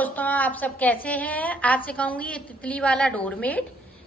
दोस्तों, आप सब कैसे हैं। आज सिखाऊंगी ये तितली वाला डोरमेट।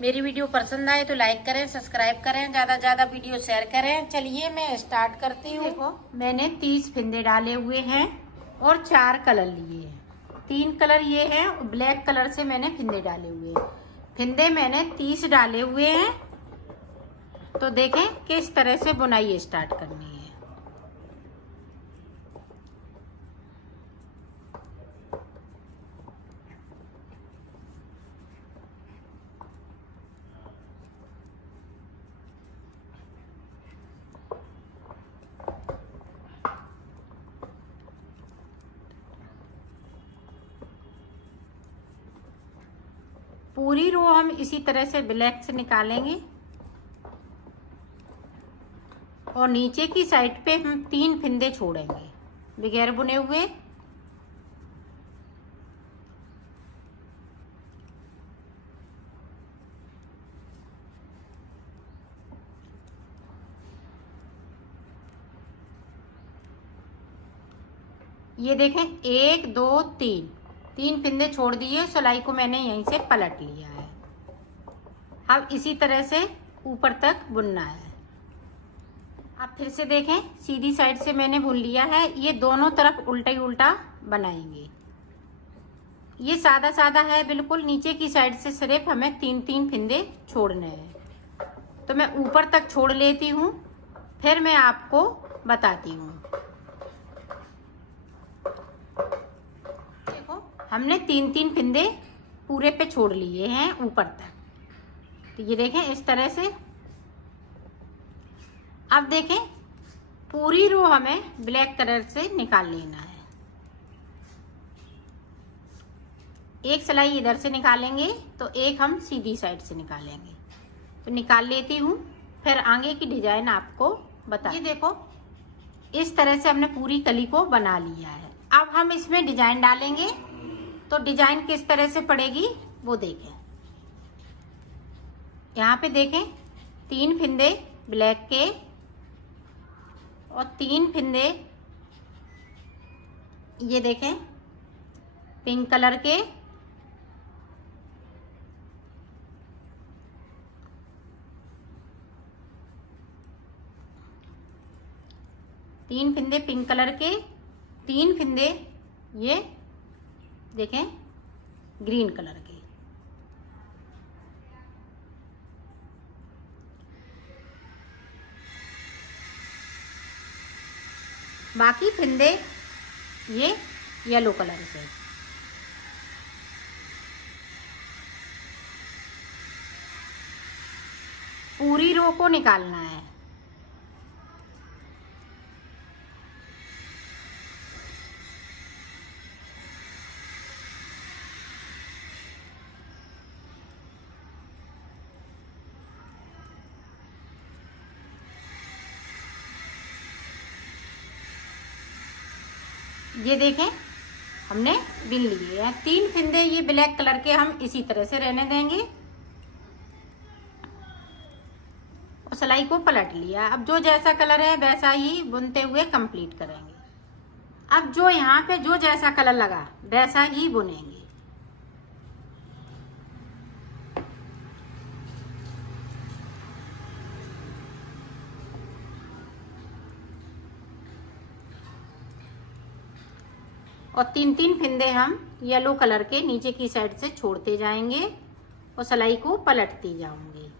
मेरी वीडियो पसंद आए तो लाइक करें, सब्सक्राइब करें, ज्यादा ज्यादा वीडियो शेयर करें। चलिए मैं स्टार्ट करती हूँ। देखो मैंने 30 फिंदे डाले हुए हैं और 4 कलर लिए हैं। 3 कलर ये हैं, ब्लैक कलर से मैंने फिंदे डाले हुए हैं। फिंदे मैंने 30 डाले हुए हैं। तो देखें किस तरह से बुनाई स्टार्ट करनी है। पूरी रो हम इसी तरह से ब्लैक से निकालेंगे और नीचे की साइड पे हम 3 फिंदे छोड़ेंगे बगैर बुने हुए। ये देखें 1 2 3 फिंदे छोड़ दिए। सिलाई को मैंने यहीं से पलट लिया है। अब इसी तरह से ऊपर तक बुनना है। अब फिर से देखें, सीधी साइड से मैंने बुन लिया है। ये दोनों तरफ उल्टा ही उल्टा बनाएंगे। ये सादा सादा है बिल्कुल। नीचे की साइड से सिर्फ हमें 3 फिंदे छोड़ने हैं। तो मैं ऊपर तक छोड़ लेती हूँ, फिर मैं आपको बताती हूँ। देखो हमने 3 फिंदे पूरे पे छोड़ लिए हैं ऊपर तक। तो ये देखें इस तरह से। अब देखें पूरी रो हमें ब्लैक कलर से निकाल लेना है। एक सिलाई इधर से निकालेंगे तो एक हम सीधी साइड से निकालेंगे। तो निकाल लेती हूँ, फिर आगे की डिजाइन आपको बता। ये देखो इस तरह से हमने पूरी कली को बना लिया है। अब हम इसमें डिजाइन डालेंगे। तो डिजाइन किस तरह से पड़ेगी वो देखें। यहाँ पे देखें 3 फिंदे ब्लैक के और 3 फिंदे ये देखें पिंक कलर के। तीन फिंदे पिंक कलर के, 3 फिंदे ये देखें ग्रीन कलर के। बाकी फिंदे ये येलो कलर से। पूरी रो को निकालना है। ये देखें हमने बिन लिए हैं 3 फिंदे ये ब्लैक कलर के। हम इसी तरह से रहने देंगे और सिलाई को पलट लिया। अब जो जैसा कलर है वैसा ही बुनते हुए कंप्लीट करेंगे। अब जो यहाँ पे जो जैसा कलर लगा वैसा ही बुनेंगे। और 3 फिंदे हम येलो कलर के नीचे की साइड से छोड़ते जाएंगे और सिलाई को पलटती जाऊंगी।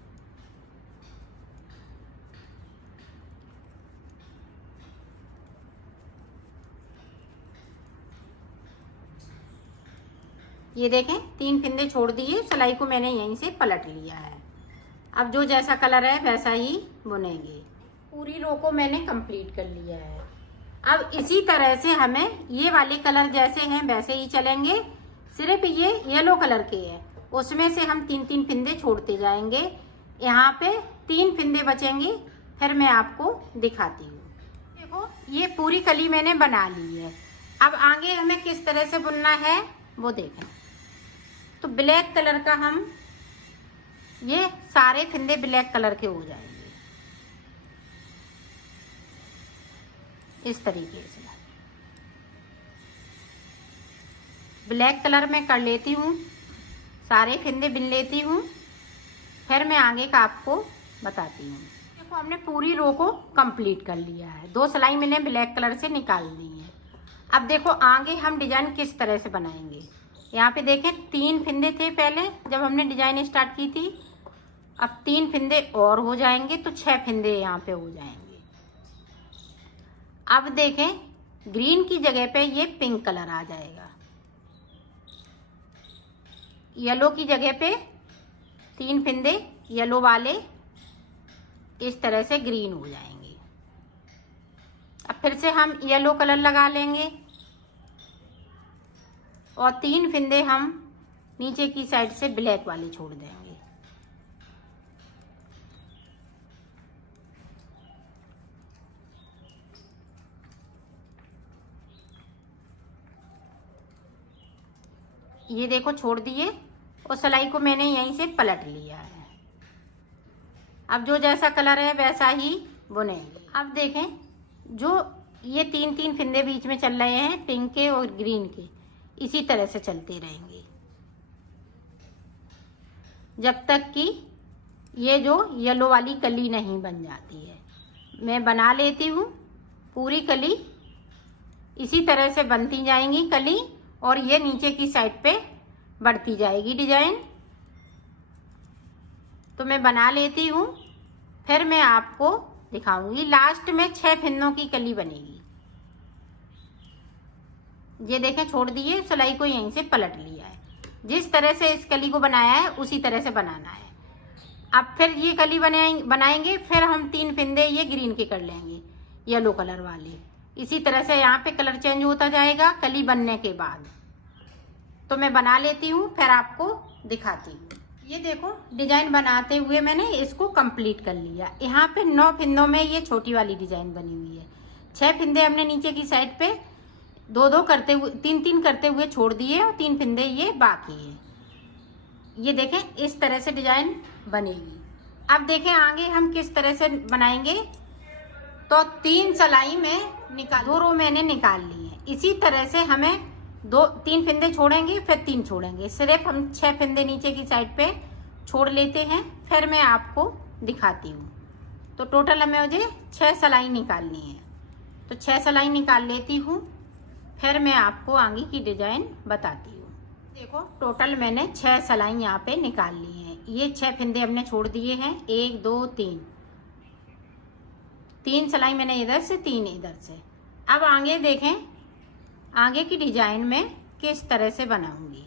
ये देखें 3 फिंदे छोड़ दिए। सिलाई को मैंने यहीं से पलट लिया है। अब जो जैसा कलर है वैसा ही बुनेंगे। पूरी रो को मैंने कंप्लीट कर लिया है। अब इसी तरह से हमें ये वाले कलर जैसे हैं वैसे ही चलेंगे। सिर्फ ये येलो कलर के हैं, उसमें से हम 3 फिंदे छोड़ते जाएंगे। यहाँ पे 3 फिंदे बचेंगे, फिर मैं आपको दिखाती हूँ। देखो ये पूरी कली मैंने बना ली है। अब आगे हमें किस तरह से बुनना है वो देखें। तो ब्लैक कलर का हम ये सारे फिंदे ब्लैक कलर के हो जाएंगे इस तरीके से। ब्लैक कलर में कर लेती हूँ, सारे फंदे बिन लेती हूँ, फिर मैं आगे का आपको बताती हूँ। देखो हमने पूरी रो को कंप्लीट कर लिया है, 2 सिलाई मैंने ब्लैक कलर से निकाल दी है। अब देखो आगे हम डिजाइन किस तरह से बनाएंगे। यहाँ पे देखें 3 फंदे थे पहले जब हमने डिजाइन स्टार्ट की थी, अब 3 फंदे और हो जाएंगे तो 6 फंदे यहाँ पे हो जाएंगे। अब देखें ग्रीन की जगह पे ये पिंक कलर आ जाएगा, येलो की जगह पे 3 फंदे येलो वाले इस तरह से ग्रीन हो जाएंगे। अब फिर से हम येलो कलर लगा लेंगे और 3 फंदे हम नीचे की साइड से ब्लैक वाले छोड़ देंगे। ये देखो छोड़ दिए और सिलाई को मैंने यहीं से पलट लिया है। अब जो जैसा कलर है वैसा ही बुनेंगे। अब देखें जो ये 3 फंदे बीच में चल रहे हैं पिंक के और ग्रीन के, इसी तरह से चलते रहेंगे जब तक कि ये जो येलो वाली कली नहीं बन जाती है। मैं बना लेती हूँ पूरी कली, इसी तरह से बनती जाएंगी कली और ये नीचे की साइड पे बढ़ती जाएगी डिजाइन। तो मैं बना लेती हूँ, फिर मैं आपको दिखाऊंगी। लास्ट में 6 फंदों की कली बनेगी। ये देखें छोड़ दिए, सिलाई को यहीं से पलट लिया है। जिस तरह से इस कली को बनाया है उसी तरह से बनाना है। अब फिर ये कली बनाएंगे, फिर हम 3 फंदे ये ग्रीन के कर लेंगे येलो कलर वाले। इसी तरह से यहाँ पे कलर चेंज होता जाएगा कली बनने के बाद। तो मैं बना लेती हूँ फिर आपको दिखाती हूँ। ये देखो डिजाइन बनाते हुए मैंने इसको कंप्लीट कर लिया। यहाँ पे 9 फंदों में ये छोटी वाली डिजाइन बनी हुई है। 6 फंदे हमने नीचे की साइड पे 2-2 करते हुए 3-3 करते हुए छोड़ दिए और 3 फंदे ये बाकी है। ये देखें इस तरह से डिजाइन बनेगी। अब देखें आगे हम किस तरह से बनाएंगे। तो 3 सिलाई में 2 रो मैंने निकाल ली है। इसी तरह से हमें 3 फंदे छोड़ेंगे फिर 3 छोड़ेंगे। सिर्फ हम 6 फंदे नीचे की साइड पे छोड़ लेते हैं, फिर मैं आपको दिखाती हूँ। तो टोटल हमें मुझे 6 सिलाई निकालनी है। तो 6 सिलाई निकाल लेती हूँ, फिर मैं आपको आगे की डिजाइन बताती हूँ। देखो टोटल मैंने 6 सिलाई यहाँ पे निकाल ली है। ये 6 फंदे हमने छोड़ दिए हैं, 1 2 3 सिलाई मैंने इधर से 3 इधर से। अब आगे देखें आगे की डिजाइन में किस तरह से बनाऊंगी।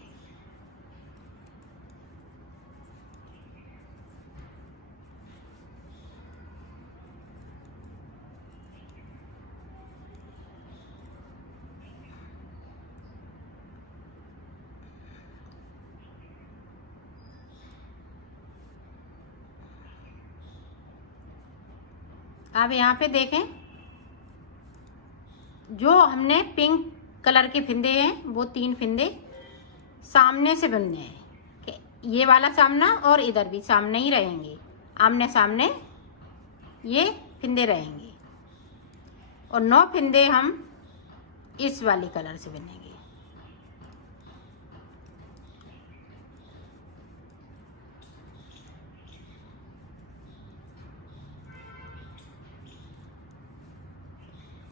अब यहाँ पे देखें जो हमने पिंक कलर के फंदे हैं वो 3 फंदे सामने से बनने हैं। ये वाला सामना और इधर भी सामने ही रहेंगे, आमने सामने ये फंदे रहेंगे। और 9 फंदे हम इस वाली कलर से बनेंगे।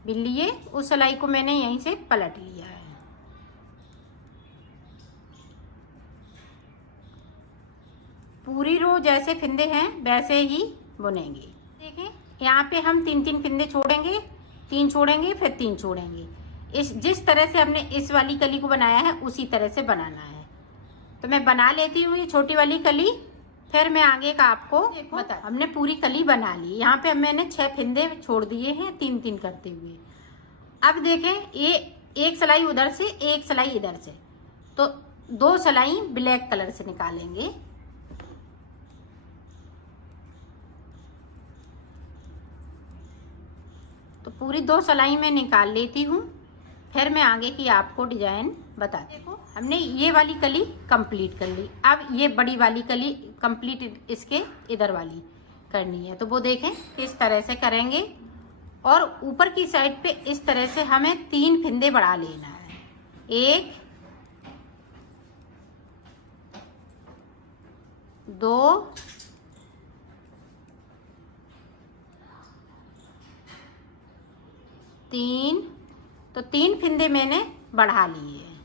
बिल्लिए उस सिलाई को मैंने यहीं से पलट लिया है। पूरी रो जैसे फंदे हैं वैसे ही बुनेंगे। देखें यहाँ पे हम 3-3 फंदे छोड़ेंगे, 3 छोड़ेंगे फिर 3 छोड़ेंगे। इस जिस तरह से हमने इस वाली कली को बनाया है उसी तरह से बनाना है। तो मैं बना लेती हूँ ये छोटी वाली कली, फिर मैं आगे का आपको बता। हमने पूरी कली बना ली। यहाँ पे मैंने 6 फंदे छोड़ दिए हैं 3-3 करते हुए। अब देखें ये एक सिलाई उधर से एक सिलाई इधर से, तो 2 सिलाई ब्लैक कलर से निकालेंगे। तो पूरी 2 सिलाई में निकाल लेती हूँ, फिर मैं आगे की आपको डिजाइन बता। देखो हमने ये वाली कली कंप्लीट कर ली। अब ये बड़ी वाली कली कंप्लीट इसके इधर वाली करनी है। तो वो देखें किस तरह से करेंगे। और ऊपर की साइड पे इस तरह से हमें 3 फंदे बढ़ा लेना है। 1 2, 3, तो 3 फिंदे मैंने बढ़ा लिए हैं।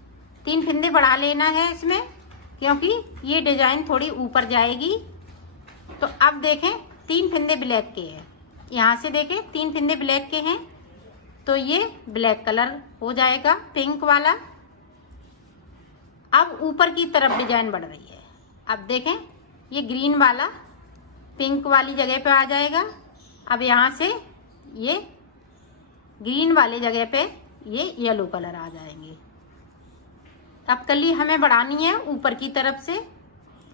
3 फिंदे बढ़ा लेना है इसमें, क्योंकि ये डिजाइन थोड़ी ऊपर जाएगी। तो अब देखें 3 फिंदे ब्लैक के हैं, यहाँ से देखें 3 फिंदे ब्लैक के हैं, तो ये ब्लैक कलर हो जाएगा पिंक वाला। अब ऊपर की तरफ डिजाइन बढ़ रही है। अब देखें ये ग्रीन वाला पिंक वाली जगह पे आ जाएगा। अब यहाँ से ये ग्रीन वाले जगह पे ये येलो कलर आ जाएंगे। अब कली हमें बढ़ानी है ऊपर की तरफ से,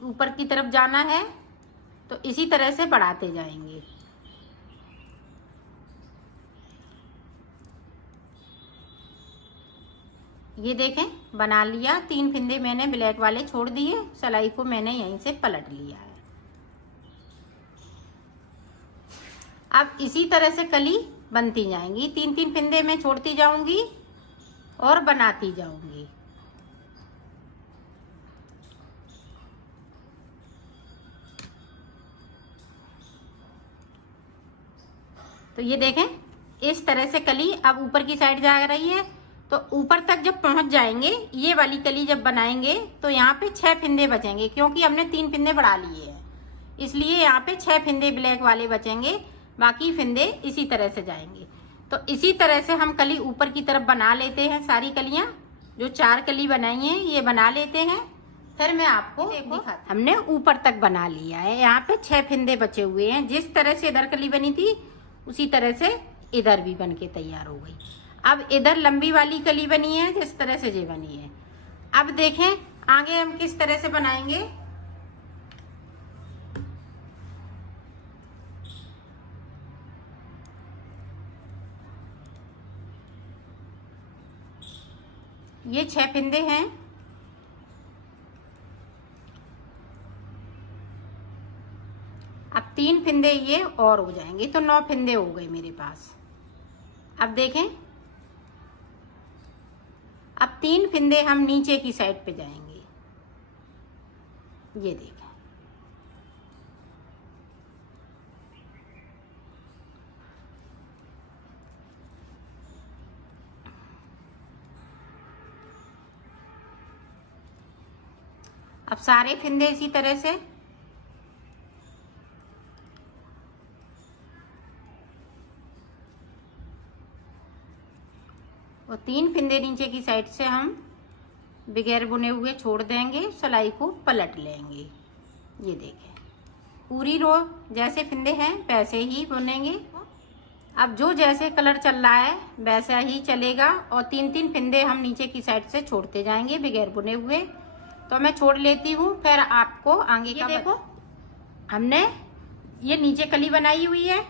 ऊपर की तरफ जाना है, तो इसी तरह से बढ़ाते जाएंगे। ये देखें बना लिया। 3 फिंदे मैंने ब्लैक वाले छोड़ दिए, सिलाई को मैंने यहीं से पलट लिया है। अब इसी तरह से कली बनती जाएंगी। 3-3 फिंदे मैं छोड़ती जाऊंगी और बनाती जाऊंगी। तो ये देखें इस तरह से कली अब ऊपर की साइड जा रही है। तो ऊपर तक जब पहुंच जाएंगे, ये वाली कली जब बनाएंगे, तो यहाँ पे 6 फिंदे बचेंगे, क्योंकि हमने 3 फिंदे बढ़ा लिए हैं, इसलिए यहाँ पे 6 फिंदे ब्लैक वाले बचेंगे। बाकी फिंदे इसी तरह से जाएंगे। तो इसी तरह से हम कली ऊपर की तरफ बना लेते हैं। सारी कलियां जो 4 कली बनाई हैं ये बना लेते हैं, फिर मैं आपको दिखाती। हमने ऊपर तक बना लिया है। यहाँ पे 6 फिंदे बचे हुए हैं। जिस तरह से इधर कली बनी थी उसी तरह से इधर भी बन के तैयार हो गई। अब इधर लंबी वाली कली बनी है, जिस तरह से ये बनी है। अब देखें आगे हम किस तरह से बनाएंगे। ये 6 फिंदे हैं। अब 3 फिंदे ये और हो जाएंगे, तो 9 फिंदे हो गए मेरे पास। अब देखें अब 3 फिंदे हम नीचे की साइड पे जाएंगे। ये देखें अब सारे फिंदे इसी तरह से और 3 फिंदे नीचे की साइड से हम बगैर बुने हुए छोड़ देंगे, सिलाई को पलट लेंगे। ये देखें पूरी रो जैसे फिंदे हैं वैसे ही बुनेंगे। अब जो जैसे कलर चल रहा है वैसा ही चलेगा, और 3-3 फिंदे हम नीचे की साइड से छोड़ते जाएंगे बगैर बुने हुए। तो मैं छोड़ लेती हूँ, फिर आपको आगे का देखो। हमने ये नीचे कली बनाई हुई है।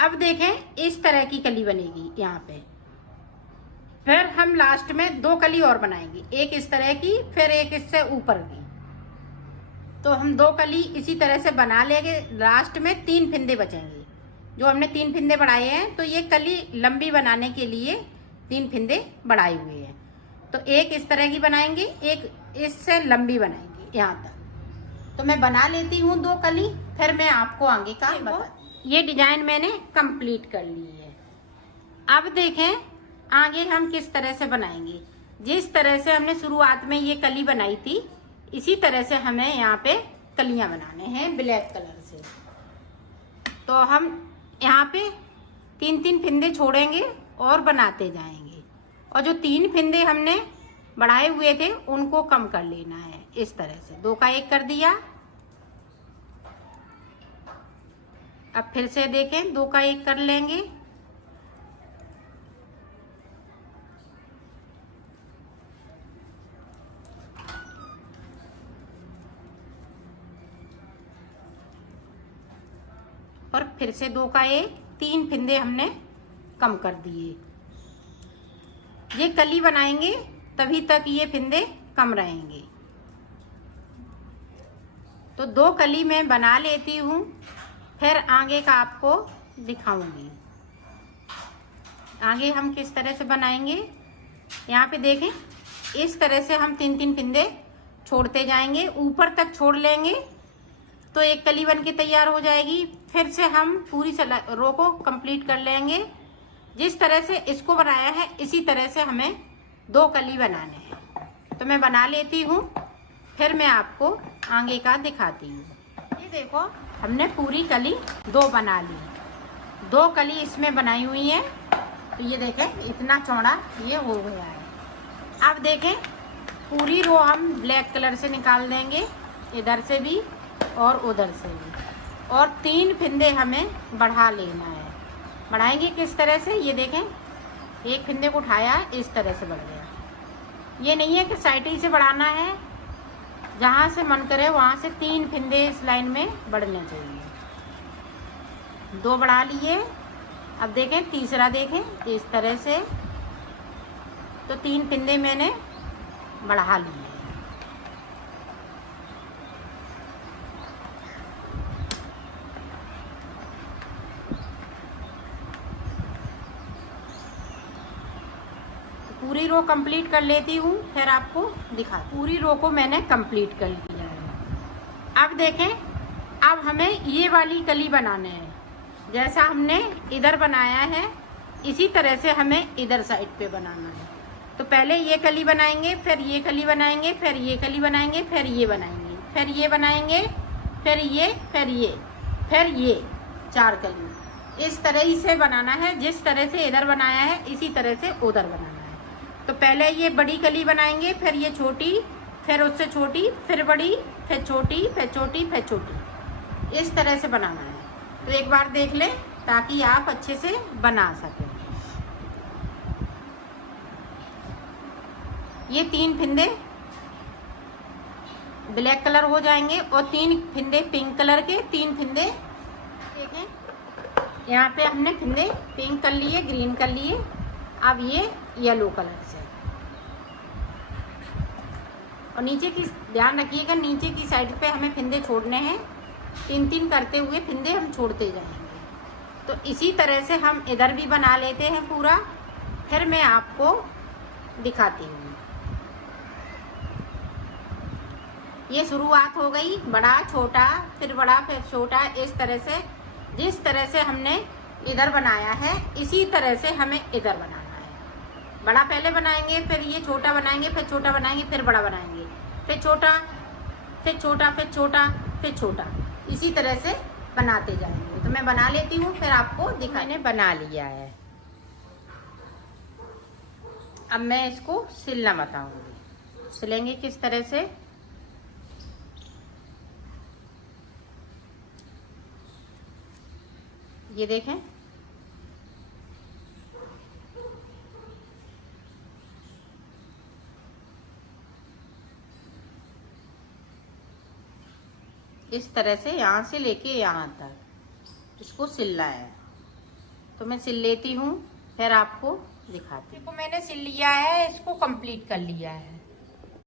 अब देखें इस तरह की कली बनेगी यहाँ पे। फिर हम लास्ट में 2 कली और बनाएंगे, एक इस तरह की, फिर एक इससे ऊपर की। तो हम 2 कली इसी तरह से बना लेंगे। लास्ट में 3 फिंदे बचेंगे, जो हमने 3 फिंदे बढ़ाए हैं। तो ये कली लंबी बनाने के लिए 3 फिंदे बढ़ाए हुए हैं। तो एक इस तरह की बनाएंगे, एक इससे लंबी बनाएंगे यहाँ तक। तो मैं बना लेती हूँ 2 कली, फिर मैं आपको आगे का बताती। ये डिजाइन मैंने कंप्लीट कर ली है। अब देखें आगे हम किस तरह से बनाएंगे। जिस तरह से हमने शुरुआत में ये कली बनाई थी, इसी तरह से हमें यहाँ पे कलियां बनाने हैं ब्लैक कलर से। तो हम यहाँ पे 3-3 फिंदे छोड़ेंगे और बनाते जाएंगे, और जो 3 फिंदे हमने बढ़ाए हुए थे उनको कम कर लेना है। इस तरह से 2 का 1 कर दिया। अब फिर से देखें 2 का 1 कर लेंगे। और फिर से 2 का 1, 3 फिंदे हमने कम कर दिए। ये कली बनाएंगे तभी तक ये फिंदे कम रहेंगे। तो 2 कली मैं बना लेती हूँ, फिर आगे का आपको दिखाऊंगी। आगे हम किस तरह से बनाएंगे। यहाँ पे देखें इस तरह से हम 3-3 फिंदे छोड़ते जाएंगे, ऊपर तक छोड़ लेंगे, तो एक कली बन के तैयार हो जाएगी। फिर से हम पूरी रो को कंप्लीट कर लेंगे। जिस तरह से इसको बनाया है इसी तरह से हमें 2 कली बनाने हैं। तो मैं बना लेती हूँ, फिर मैं आपको आगे का दिखाती हूँ। ये देखो हमने पूरी कली 2 बना ली। 2 कली इसमें बनाई हुई है। तो ये देखें इतना चौड़ा ये हो गया है। अब देखें पूरी रो हम ब्लैक कलर से निकाल देंगे, इधर से भी और उधर से भी, और 3 फिंदे हमें बढ़ा लेना है। बढ़ाएंगे किस तरह से, ये देखें एक फिंदे को उठाया इस तरह से बढ़ गया। ये नहीं है कि साइड ही से बढ़ाना है, जहाँ से मन करे वहाँ से 3 फिंदे इस लाइन में बढ़ने चाहिए। 2 बढ़ा लिए। अब देखें तीसरा देखें इस तरह से, तो 3 फिंदे मैंने बढ़ा लिए। पूरी रो कंप्लीट कर लेती हूँ, फिर आपको दिखा। पूरी रो को मैंने कंप्लीट कर लिया है। अब देखें अब हमें ये वाली कली बनाने हैं। जैसा हमने इधर बनाया है इसी तरह से हमें इधर साइड पे बनाना है। तो पहले ये कली बनाएंगे, फिर ये कली बनाएंगे, फिर ये कली बनाएंगे, फिर ये बनाएंगे, फिर ये बनाएंगे, फिर ये, फिर ये, फिर ये 4 कली। इस तरह से बनाना है। जिस तरह से इधर बनाया है इसी तरह से उधर बनाना है। तो पहले ये बड़ी कली बनाएंगे, फिर ये छोटी, फिर उससे छोटी, फिर बड़ी, फिर छोटी, फिर छोटी, फिर छोटी। इस तरह से बनाना है। तो एक बार देख लें ताकि आप अच्छे से बना सकें। ये 3 फिंदे ब्लैक कलर हो जाएंगे और 3 फिंदे पिंक कलर के, 3 फिंदे देखें यहाँ पे हमने फिंदे पिंक कर लिए, ग्रीन कर लिए। अब ये येलो कलर से, और नीचे की ध्यान रखिएगा नीचे की साइड पे हमें फिंदे छोड़ने हैं। 3-3 करते हुए फिंदे हम छोड़ते जाएंगे। तो इसी तरह से हम इधर भी बना लेते हैं पूरा, फिर मैं आपको दिखाती हूँ। ये शुरुआत हो गई, बड़ा छोटा फिर बड़ा फिर छोटा। इस तरह से जिस तरह से हमने इधर बनाया है इसी तरह से हमें इधर बनाना है। बड़ा पहले बनाएंगे, फिर ये छोटा बनाएंगे, फिर छोटा बनाएंगे, फिर बड़ा बनाएंगे, फिर छोटा, फिर छोटा, फिर छोटा, फिर छोटा। इसी तरह से बनाते जाएंगे। तो मैं बना लेती हूँ, फिर आपको दिखा। मैंने बना लिया है। अब मैं इसको सिलना बताऊंगी। सिलेंगे किस तरह से। ये देखें इस तरह से यहाँ से लेके यहाँ तक इसको सिलना है। तो मैं सिल लेती हूँ, फिर आपको दिखाती हूँ। मैंने सिल लिया है, इसको कंप्लीट कर लिया है।